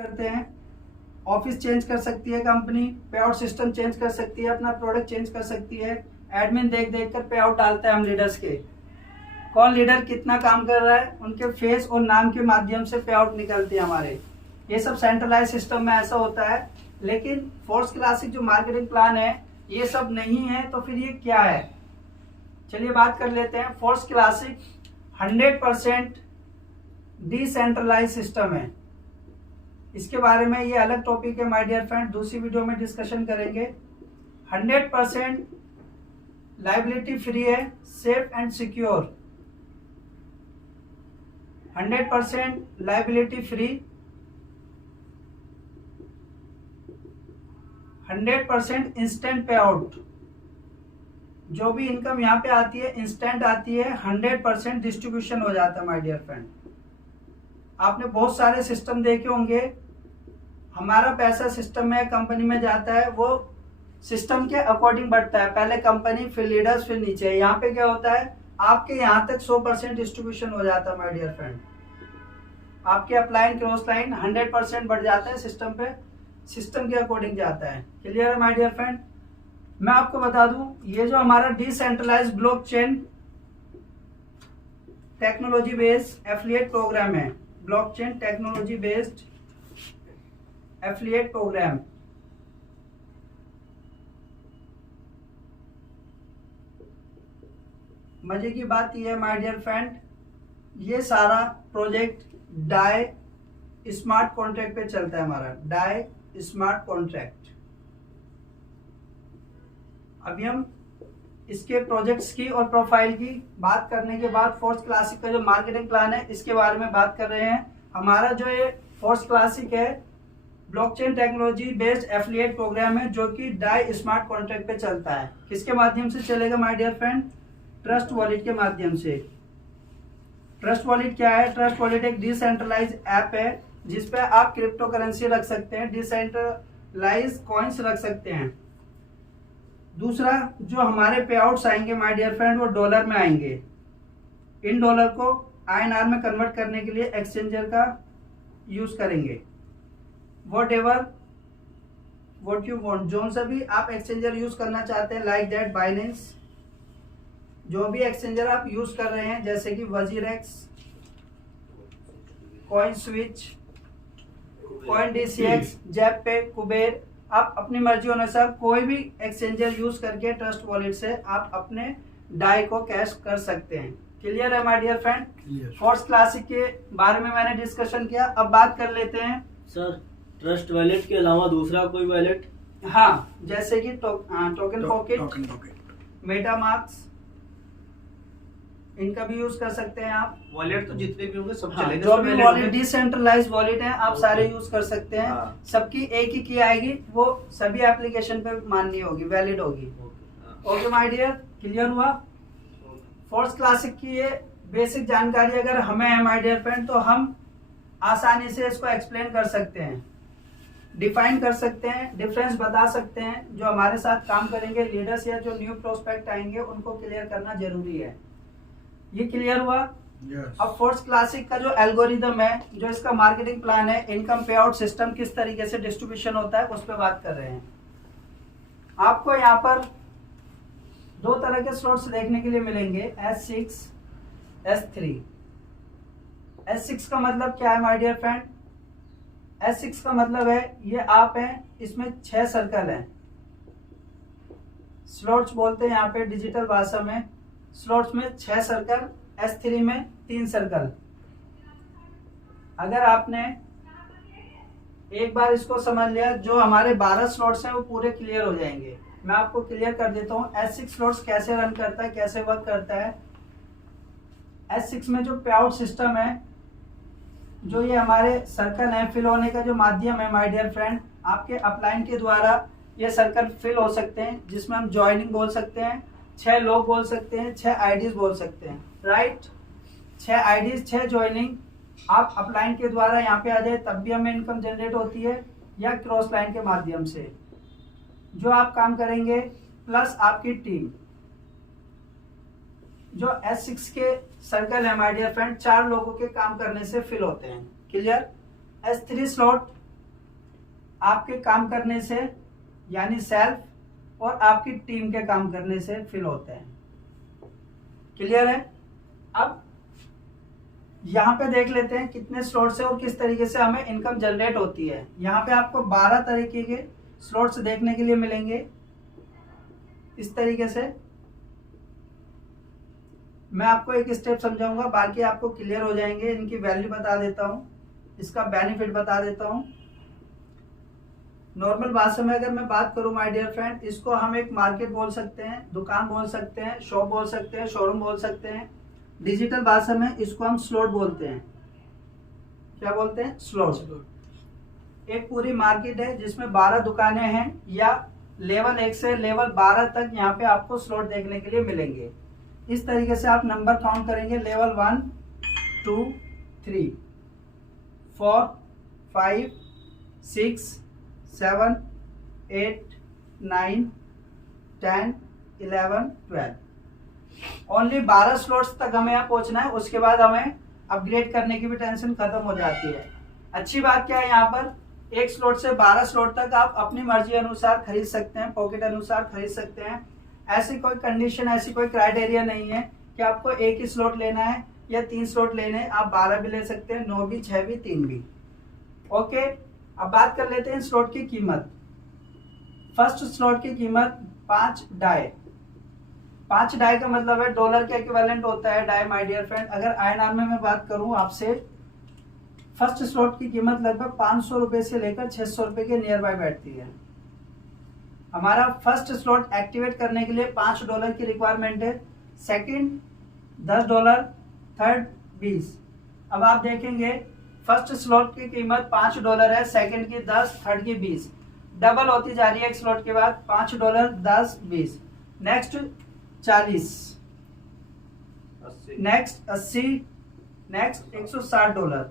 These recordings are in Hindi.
करते हैं। ऑफिस चेंज कर सकती है कंपनी, पे आउट सिस्टम चेंज कर सकती है, अपना प्रोडक्ट चेंज कर सकती है। एडमिन देख देख कर पे आउट डालता है हम लीडर्स के। कौन लीडर कितना काम कर रहा है, उनके फेस और नाम के माध्यम से पे आउट निकलते हैं हमारे। ये सब सेंट्रलाइज सिस्टम में ऐसा होता है। लेकिन फोर्स क्लासिक जो मार्केटिंग प्लान है ये सब नहीं है, तो फिर ये क्या है? चलिए बात कर लेते हैं। फोर्स क्लासिक 100% डिसेंट्रलाइज सिस्टम है। इसके बारे में ये अलग टॉपिक है माय डियर फ्रेंड, दूसरी वीडियो में डिस्कशन करेंगे। 100% लाइबिलिटी फ्री है, safe and secure. 100% liability free, 100% instant पे आउट। जो भी इनकम यहाँ पे आती है इंस्टेंट आती है, 100% डिस्ट्रीब्यूशन हो जाता है माय डियर फ्रेंड। आपने बहुत सारे सिस्टम देखे होंगे, हमारा पैसा सिस्टम में कंपनी में जाता है, वो सिस्टम के अकॉर्डिंग बढ़ता है, पहले कंपनी फिर लीडर्स फिर नीचे। यहाँ पे क्या होता है, आपके यहाँ तक 100% डिस्ट्रीब्यूशन हो जाता है माय डियर फ्रेंड। आपके अपलाइन क्रॉस लाइन 100% बढ़ जाता है सिस्टम पे, सिस्टम के अकॉर्डिंग जाता है। क्लियर है माय डियर फ्रेंड? मैं आपको बता दूं, ये जो हमारा decentralised blockchain technology based affiliate program है, blockchain technology based affiliate program, मजे की बात यह है माय डियर फ्रेंड, ये सारा प्रोजेक्ट डाई स्मार्ट कॉन्ट्रैक्ट पे चलता है हमारा, डाई स्मार्ट कॉन्ट्रैक्ट। अभी हम इसके प्रोजेक्ट्स की और प्रोफाइल की बात करने के बाद फोर्स क्लासिक का जो मार्केटिंग प्लान है इसके बारे में बात कर रहे हैं। हमारा जो ये फोर्स क्लासिक है blockchain technology based affiliate program है, जो कि डाई स्मार्ट कॉन्ट्रैक्ट पे चलता है। किसके माध्यम से चलेगा my dear friend? Trust Wallet के माध्यम से। ट्रस्ट वॉलेट क्या है? ट्रस्ट वॉलेट एक डिसेंट्रलाइज ऐप है जिसपे आप क्रिप्टो करेंसी रख सकते हैं, डिसेंट्रलाइज कॉइन्स रख सकते हैं। दूसरा, जो हमारे पे आउट्स आएंगे माय डियर फ्रेंड वो डॉलर में आएंगे। इन डॉलर को INR में कन्वर्ट करने के लिए एक्सचेंजर का यूज करेंगे। What ever what you want, जो सा भी आप एक्सचेंजर यूज करना चाहते हैं, लाइक दैट बाइनेंस, जो भी एक्सचेंजर आप यूज कर रहे हैं जैसे कि WazirX, coin switch, coin DCX, JAP पे, कुबेर, आप अपनी मर्जी अनुसार कोई भी एक्सचेंजर यूज करके ट्रस्ट वॉलेट से आप अपने डाई को कैश कर सकते हैं। क्लियर है my dear friend? Force Classic के बारे में मैंने डिस्कशन किया। अब बात कर लेते हैं सर, ट्रस्ट वॉलेट के अलावा दूसरा कोई वॉलेट? हाँ, जैसे कि टोकन पॉकेट, मेटामास्क, इनका भी यूज कर सकते हैं आप। वॉलेट तो जितने भी होंगे सब हाँ, चलेंगे, जो सब भी valid वॉलेट होंगे। डिसेंट्रलाइज वॉलेट है आप सारे यूज कर सकते हैं। हाँ। सबकी एक ही की आएगी, वो सभी एप्लीकेशन पे मान्य होगी, वैलिड होगी। ओके माय डियर, क्लियर हुआ? फोर्स क्लासिक की ये बेसिक जानकारी अगर हमें है माय डियर फ्रेंड, तो हम आसानी से इसको एक्सप्लेन कर सकते हैं, डिफाइन कर सकते हैं, डिफरेंस बता सकते हैं। जो हमारे साथ काम करेंगे लीडर्स या जो न्यू प्रोस्पेक्ट आएंगे उनको क्लियर करना जरूरी है। ये क्लियर हुआ? अब फोर्स क्लासिक का जो एल्गोरिदम है, जो इसका मार्केटिंग प्लान है, इनकम पे आउट सिस्टम किस तरीके से डिस्ट्रीब्यूशन होता है उस पर बात कर रहे हैं। आपको यहाँ पर दो तरह के स्लॉट्स देखने के लिए मिलेंगे, S6, S3। S6 का मतलब क्या है माय डियर फ्रेंड? S6 का मतलब है ये आप हैं, इसमें 6 सर्कल हैं, स्लॉट्स बोलते हैं यहाँ पे डिजिटल भाषा में। स्लॉट्स में 6 सर्कल, S3 में 3 सर्कल। अगर आपने एक बार इसको समझ लिया, जो हमारे 12 स्लॉट्स हैं वो पूरे क्लियर हो जाएंगे। मैं आपको क्लियर कर देता हूँ S6 स्लॉट्स कैसे रन करता है, कैसे वर्क करता है। S6 में जो पे आउट सिस्टम है, जो ये हमारे सर्कल है, फिल होने का जो माध्यम है माय डियर फ्रेंड, आपके अपलाइन के द्वारा ये सर्कल फिल हो सकते हैं, जिसमें हम ज्वाइनिंग बोल सकते हैं, 6 लोग बोल सकते हैं, 6 आईडीज बोल सकते हैं, राइट। 6 आईडीज, 6 ज्वाइनिंग आप अपलाइन के द्वारा यहाँ पे आ जाए तब भी हमें इनकम जनरेट होती है, या क्रॉस लाइन के माध्यम से जो आप काम करेंगे, प्लस आपकी टीम। जो S6 के सर्कल है माय डियर फ्रेंड, 4 लोगों के काम करने से फिल होते हैं। क्लियर? S3 स्लॉट आपके काम करने से यानी सेल्फ और आपकी टीम के काम करने से फिल होते हैं। क्लियर है? अब यहाँ पे देख लेते हैं कितने स्लॉट से और किस तरीके से हमें इनकम जनरेट होती है। यहाँ पे आपको 12 तरीके के स्लॉट्स देखने के लिए मिलेंगे। इस तरीके से मैं आपको एक स्टेप समझाऊंगा, बाकी आपको क्लियर हो जाएंगे। इनकी वैल्यू बता देता हूँ, इसका बेनिफिट बता देता हूँ। नॉर्मल भाषा में अगर मैं बात करूं माय डियर फ्रेंड, इसको हम एक मार्केट बोल सकते हैं, दुकान बोल सकते हैं, शॉप बोल सकते हैं, शोरूम बोल सकते हैं। डिजिटल भाषा में इसको हम स्लॉट बोलते हैं। क्या बोलते हैं? स्लॉट। एक पूरी मार्केट है जिसमें 12 दुकानें हैं, या लेवल 1 से लेवल 12 तक यहाँ पे आपको स्लॉट देखने के लिए मिलेंगे। इस तरीके से आप नंबर काउंट करेंगे, लेवल 1 2 3 4 5 6 7 8 9 10 11 12। ओनली 12 स्लॉट्स तक हमें यहाँ पहुंचना है। उसके बाद हमें अपग्रेड करने की भी टेंशन खत्म हो जाती है। अच्छी बात क्या है, यहाँ पर एक स्लॉट से 12 स्लॉट तक आप अपनी मर्जी अनुसार खरीद सकते हैं, पॉकेट अनुसार खरीद सकते हैं। ऐसी कोई कंडीशन, ऐसी कोई क्राइटेरिया नहीं है कि आपको एक ही स्लॉट लेना है या 3 स्लॉट लेने हैं। आप 12 भी ले सकते हैं, 9 भी, 6 भी, 3 भी। ओके, अब बात कर लेते हैं स्लॉट की कीमत। फर्स्ट स्लॉट की कीमत 5 डाई। 5 डाई का मतलब है डॉलर के इक्विवेलेंट होता है डाई माय डियर फ्रेंड। अगर INR में मैं बात करूं आपसे, फर्स्ट स्लॉट की कीमत लगभग 500 रुपए से लेकर 600 रुपए के नियर बाय बैठती है। हमारा फर्स्ट स्लॉट एक्टिवेट करने के लिए $5 की रिक्वायरमेंट है, सेकंड $10, थर्ड 20। अब आप देखेंगे फर्स्ट स्लॉट की कीमत $5 है, सेकंड की 10, थर्ड की 20, डबल होती जा रही है एक स्लॉट के बाद। $5 10 20, नेक्स्ट 40, नेक्स्ट 80, नेक्स्ट $160।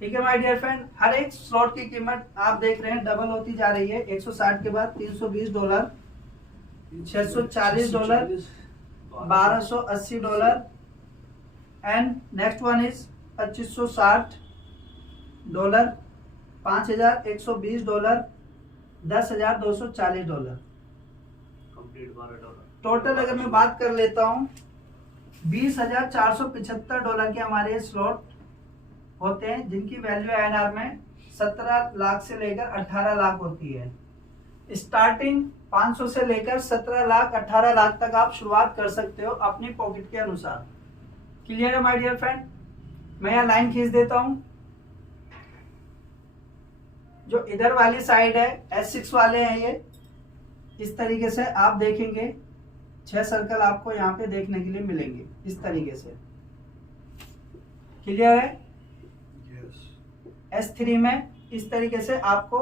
ठीक है माय डियर फ्रेंड, हर एक स्लॉट की कीमत आप देख रहे हैं डबल होती जा रही है। 160 के बाद $320, $640, $1280 and next one is $2560, $5120, $10,240। Total अगर मैं बात कर लेता हूँ, $20,475 के हमारे स्लॉट होते हैं, जिनकी वैल्यू INR में 17 लाख से लेकर 18 लाख होती है। स्टार्टिंग 500 से लेकर 17 लाख 18 लाख तक आप शुरुआत कर सकते हो अपनी पॉकेट के अनुसार। क्लियर है माय डियर फ्रेंड? मैं यहाँ लाइन खींच देता हूं। जो इधर वाली साइड है, S6 वाले हैं ये। इस तरीके से आप देखेंगे 6 सर्कल आपको यहाँ पे देखने के लिए मिलेंगे, इस तरीके से। क्लियर है? S3 में इस तरीके से आपको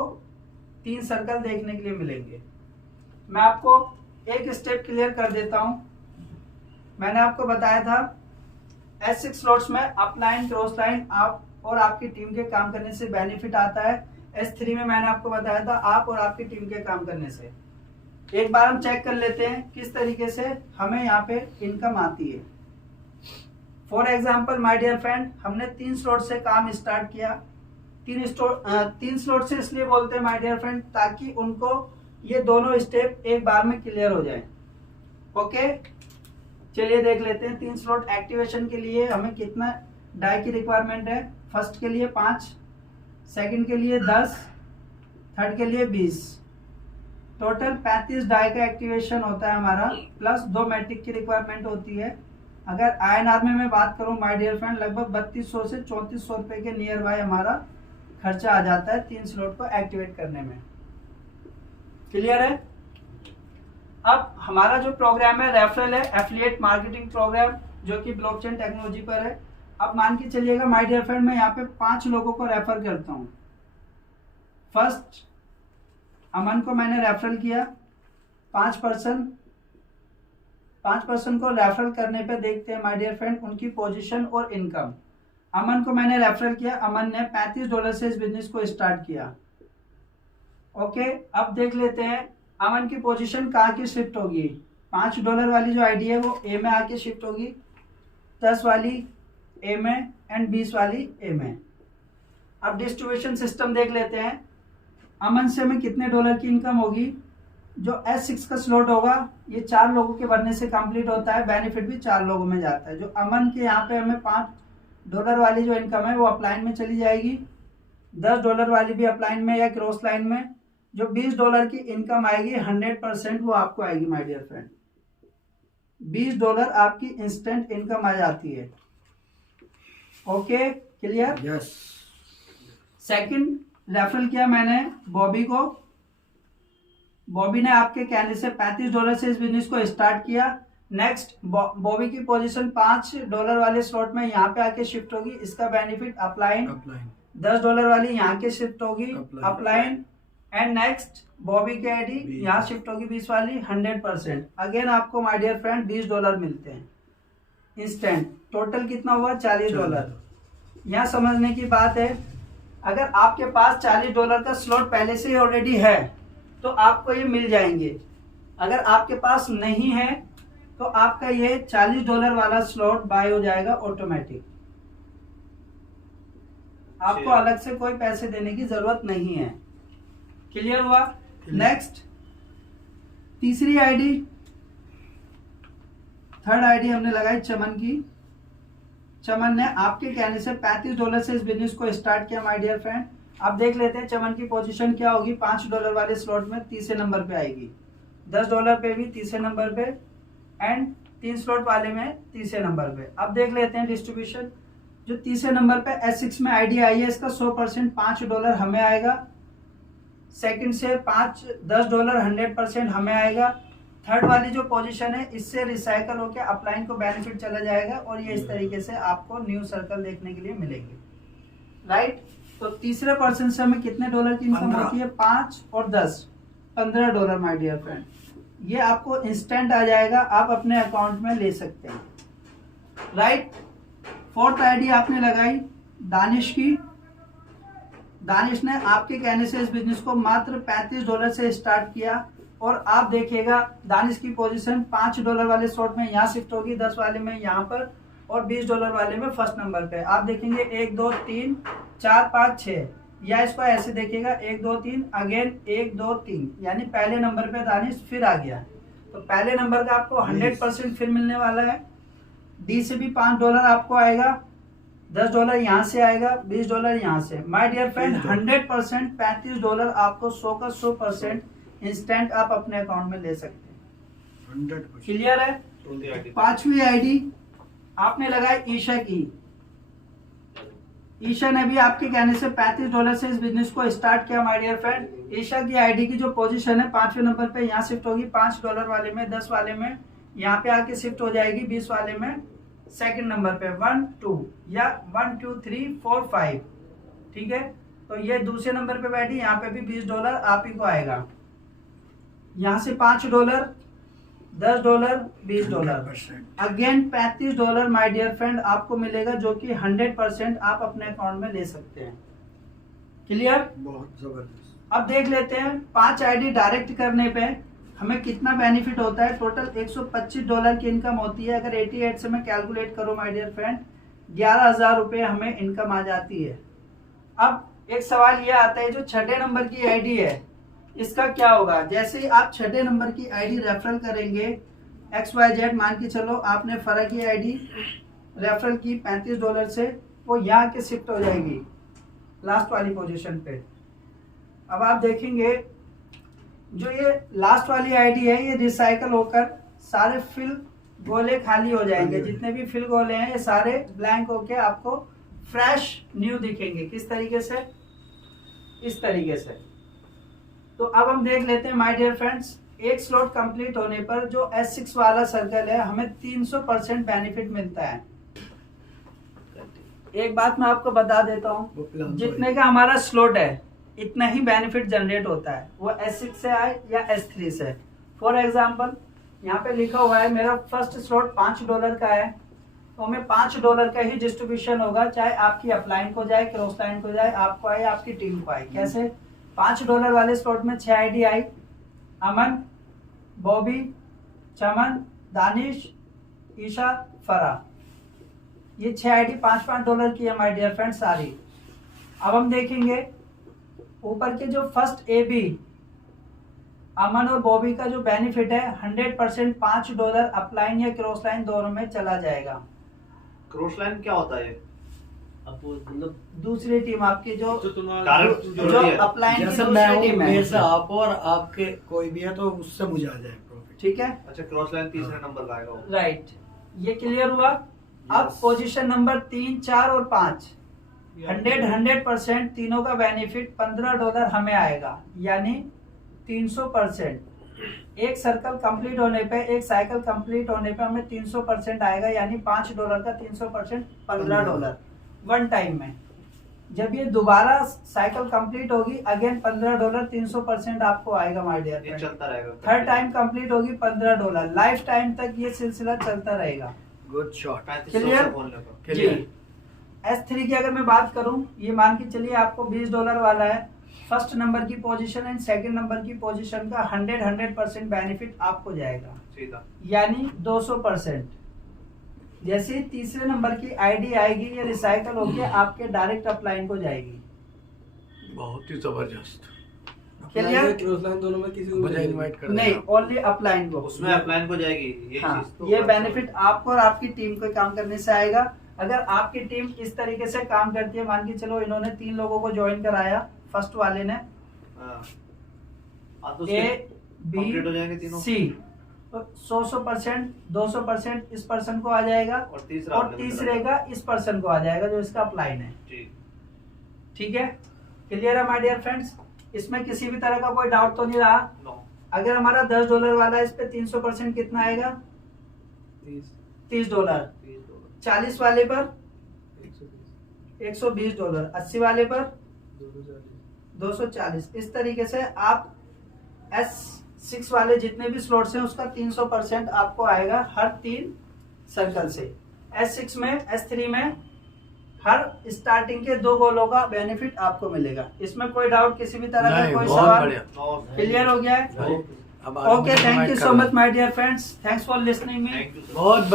3 सर्कल देखने के लिए मिलेंगे। मैं आपको एक स्टेप क्लियर कर देता हूं। मैंने आपको बताया था S6 स्लॉट्स में अप लाइन, क्रॉस लाइन, आप और आपकी टीम के काम करने से बेनिफिट आता है। S3 में मैंने आपको बताया था आप और आपकी टीम के काम करने से। एक बार हम चेक कर लेते हैं किस तरीके से हमें यहाँ पे इनकम आती है। For example my dear friend, हमने 3 स्लॉट से काम स्टार्ट किया। 3 स्लॉट से इसलिए बोलते हैं माय डियर फ्रेंड, ताकि उनको ये दोनों स्टेप एक बार में क्लियर हो जाए। ओके, चलिए देख लेते हैं 3 स्लॉट एक्टिवेशन के लिए हमें कितना डाई की रिक्वायरमेंट है। फर्स्ट के लिए 5, सेकंड के लिए 10, थर्ड के लिए 20। टोटल 35 डाई का एक्टिवेशन होता है हमारा, प्लस 2 मैट्रिक की रिक्वायरमेंट होती है। अगर INR में मैं बात करूं माय डियर फ्रेंड, लगभग 3200 से 3400 रुपए के नियर बाय हमारा खर्चा आ जाता है 3 स्लॉट को एक्टिवेट करने में। क्लियर है? अब हमारा जो प्रोग्राम है रेफरल है, एफिलिएट मार्केटिंग प्रोग्राम, जो कि ब्लॉकचेन टेक्नोलॉजी पर है। अब मान के चलिएगा माय डियर फ्रेंड, मैं यहाँ पे 5 लोगों को रेफर करता हूँ। फर्स्ट अमन को मैंने रेफरल किया, 5 पर्सन को रेफरल करने पे देखते हैं माय डियर फ्रेंड उनकी पोजीशन और इनकम। अमन को मैंने रेफरल किया, अमन ने $35 से इस बिजनेस को स्टार्ट किया। ओके, अब देख लेते हैं अमन की पोजीशन कहाँ की शिफ्ट होगी। $5 वाली जो आईडी है वो ए में आके शिफ्ट होगी, 10 वाली ए में एंड 20 वाली ए में। अब डिस्ट्रीब्यूशन सिस्टम देख लेते हैं। अमन से हमें कितने डॉलर की इनकम होगी? जो S6 का स्लॉट होगा ये 4 लोगों के भरने से कंप्लीट होता है, बेनिफिट भी 4 लोगों में जाता है। जो अमन के यहाँ पे हमें $5 वाली जो इनकम है वो अपलाइन में चली जाएगी, $10 वाली भी अपलाइन में या क्रॉस लाइन में। जो $20 की इनकम आएगी 100% वो आपको आएगी माय डियर फ्रेंड। $20 आपकी इंस्टेंट इनकम आ जाती है। Okay, clear? Yes. Second referral किया मैंने बॉबी को। बॉबी ने आपके कहने से $35 से इस बिजनेस को स्टार्ट किया। नेक्स्ट बॉबी की पोजीशन $5 वाले स्लॉट में यहाँ पे आके शिफ्ट होगी, इसका बेनिफिट अपलाइन। $10 वाली यहाँ के शिफ्ट होगी अपलाइन। एंड नेक्स्ट बॉबी की आईडी यहाँ शिफ्ट होगी 20 वाली 100%। अगेन आपको माय डियर फ्रेंड $20 मिलते हैं इंस्टेंट। टोटल कितना हुआ? $40। यहाँ समझने की बात है, अगर आपके पास $40 का स्लॉट पहले से ही ऑलरेडी है तो आपको ये मिल जाएंगे। अगर आपके पास नहीं है तो आपका ये $40 वाला स्लॉट बाय हो जाएगा ऑटोमेटिक। आपको अलग से कोई पैसे देने की जरूरत नहीं है। क्लियर हुआ? नेक्स्ट तीसरी आईडी, थर्ड आईडी हमने लगाई चमन की। चमन ने आपके कहने से $35 से इस बिजनेस को स्टार्ट किया माय डियर फ्रेंड। अब देख लेते हैं चमन की पोजीशन क्या होगी। $5 वाले स्लॉट में तीसरे नंबर पे आएगी, $10 पे भी तीसरे नंबर पे, एंड 3 स्लॉट वाले में तीसरे नंबर पे। अब देख लेते हैं डिस्ट्रीब्यूशन। जो तीसरे नंबर पे S6 में आईडी आई है, इसका 100% $5 हमें आएगा। सेकंड से $10 100% हमें आएगा। थर्ड वाली जो पोजीशन है इससे रिसाइकल होकर अपलाइन को बेनिफिट चला जाएगा और ये इस तरीके से आपको न्यू सर्कल देखने के लिए मिलेंगे। राइट? तो तीसरे पर्सन से हमें कितने डॉलर की इनकम होती है? 5 और 10 $15 माय डियर फ्रेंड। ये आपको इंस्टेंट आ जाएगा, आप अपने अकाउंट में ले सकते हैं। राइट? फोर्थ आईडी आपने लगाई दानिश की। दानिश ने आपके कहने से इस बिजनेस को मात्र $35 से स्टार्ट किया और आप देखिएगा दानिश की पोजीशन $5 वाले स्लॉट में यहाँ शिफ्ट होगी, 10 वाले में यहाँ पर और $20 वाले में फर्स्ट नंबर पे। आप देखेंगे 1 2 3 4 5 6, या इसको ऐसे देखिएगा 1 2 3 अगेन 1 2 3, यानी पहले नंबर पे दानिश फिर आ गया। तो पहले नंबर का आपको 100% फिर मिलने वाला है। डी से भी $5 आपको आएगा, $10 यहाँ से आएगा, $20 यहाँ से। माय डियर फ्रेंड 100% $35 आपको 100 का 100% इंस्टेंट आप अपने अकाउंट में ले सकते हैं। 100%। क्लियर है? पांचवी आईडी आपने लगाई ईशा की। ईशा ने भी आपके कहने से $35 से इस बिजनेस को स्टार्ट किया माय डियर फ्रेंड। ईशा की आईडी की जो पोजीशन है 5वें नंबर पे यहाँ शिफ्ट होगी, $5 वाले में, 10 वाले में यहाँ पे आके शिफ्ट हो जाएगी, 20 वाले में सेकंड नंबर पे 1 2 या 1 2 3 4 5। ठीक है? तो ये दूसरे नंबर पे बैठी, यहाँ पे भी $20 आप ही को आएगा। यहाँ से $5, $10, $20, अगेन $35 माय डियर फ्रेंड आपको मिलेगा, जो कि 100% आप अपने अकाउंट में ले सकते हैं। क्लियर? बहुत जबरदस्त। अब देख लेते हैं 5 आईडी डायरेक्ट करने पे हमें कितना बेनिफिट होता है। टोटल $125 की इनकम होती है। अगर 88 से मैं कैलकुलेट करूं माय डियर फ्रेंड, 11,000 रुपये हमें इनकम आ जाती है। अब एक सवाल ये आता है, जो छठे नंबर की आईडी है इसका क्या होगा? जैसे ही आप छठे नंबर की आईडी रेफरल करेंगे, XYZ मान के चलो आपने फरा की आईडी रेफरल की $35 से, वो यहाँ के शिफ्ट हो जाएगी लास्ट वाली पोजीशन पे। अब आप देखेंगे जो ये लास्ट वाली आईडी है ये रिसाइकल होकर सारे फिल गोले खाली हो जाएंगे। जितने भी फिल गोले हैं ये सारे ब्लैंक होके आपको फ्रेश न्यू दिखेंगे। किस तरीके से? इस तरीके से। तो अब हम देख लेते हैं माय डियर फ्रेंड्स, एक स्लॉट कंप्लीट होने पर जो S6 वाला सर्कल है हमें 300% बेनिफिट मिलता है। एक बात मैं आपको बता देता हूँ, जितने का हमारा स्लॉट है इतना ही बेनिफिट जनरेट होता है, वो S6 से आए या S3 से। फॉर एग्जाम्पल यहाँ पे लिखा हुआ है मेरा फर्स्ट स्लॉट $5 का है, तो हमें $5 का ही डिस्ट्रीब्यूशन होगा, चाहे आपकी अपलाइन को जाए, क्रॉस लाइन को जाए, आपको आए, आपकी टीम को आए। कैसे? $5 वाले स्लॉट में 6 आईडी आई, अमन, बॉबी, चमन, दानिश, ईशा, फरा। ये 6 आईडी $5-5 की है माय डियर फ्रेंड सारी। अब हम देखेंगे ऊपर के जो फर्स्ट ए बी अमन और बॉबी का जो बेनिफिट है 100% $5 अपलाइन या क्रॉस लाइन दोनों में चला जाएगा। क्रॉस लाइन क्या होता है? अब वो मतलब दूसरी टीम आपकी जो डायरेक्ट जो जो है। अपलाइन की जैसे मैं दूसरी हूँ, टीम मेरे से है, आप और आपके कोई भी है तो उससे मुझे आ जाए प्रॉफिट। ठीक है, अच्छा, क्रॉस लाइन तीसरे नंबर का आएगा वो। राइट, ये क्लियर हुआ। अब पोजीशन नंबर 3, 4 और 5 100% तीनों का बेनिफिट $15 हमें आएगा, यानी 300%। एक सर्कल कंप्लीट होने पे, एक साइकिल कंप्लीट होने पे हमें 300% आएगा, यानी $5 का 300% $15 वन टाइम में। जब ये दोबारा साइकिल कंप्लीट होगी अगेन $15 300% आपको आएगा माय डियर ये फ्रेंड। चलता रहेगा। थर्ड टाइम कंप्लीट होगी $15, लाइफ टाइम तक ये सिलसिला चलता रहेगा। Good shot. 3500 Clear? से खोलने का। जी। S3 की अगर मैं बात करूं, ये मान के चलिए आपको $20 वाला है। फर्स्ट नंबर की पोजीशन एंड सेकंड नंबर की पोजीशन का 100% बेनिफिट आपको जाएगा, सीधा। यानी 200%। जैसे ही तीसरे नंबर की आईडी आएगी, ये रिसाइकल होकर आपके डायरेक्ट अपलाइन को जाएगी। बहुत ही जबरदस्त। क्लियर? क्रॉस लाइन दोनों में किसी को मुझे इनवाइट कर नहीं, ओनली अपलाइन को। उसमें अपलाइन को जाएगी ये हाँ, चीज तो ये बात बेनिफिट आपको और आपकी टीम को काम करने से आएगा। अगर आपकी टीम इस तरीके से काम करती है, मान के चलो इन्होंने 3 लोगों को ज्वाइन कराया, फर्स्ट वाले ने हाँ। हाँ, तो ए कंप्लीट हो जाएंगे बी तीनों। सी, तो 100% 200% इस पर्सन को आ जाएगा और तीसरा और आपने तीसरे बताया। का इस पर्सन को आ जाएगा जो इसका अपलाइन है। ठीक। ठीक है, क्लियर है माय डियर फ्रेंड्स? इसमें किसी भी तरह का कोई डाउट तो नहीं रहा। नो। अगर हमारा $10 वाला है, इस पे 300% कितना आएगा? 30 $। 40 वाले पर $120, 80 वाले पर 240। इस तरीके से आप S6 वाले जितने भी स्लॉट्स हैं उसका 300% आपको आएगा हर 3 सर्कल से। S6 में, S3 में हर स्टार्टिंग के 2 गोलों का बेनिफिट आपको मिलेगा। इसमें कोई डाउट, किसी भी तरह का नहीं, कोई बहुत सवाल बढ़िया। नो। क्लियर हो गया है? अब आगे ओके, मुझे थैंक invite यू सो करना। Much my dear friends, thanks for listening me. Thank you. बहुत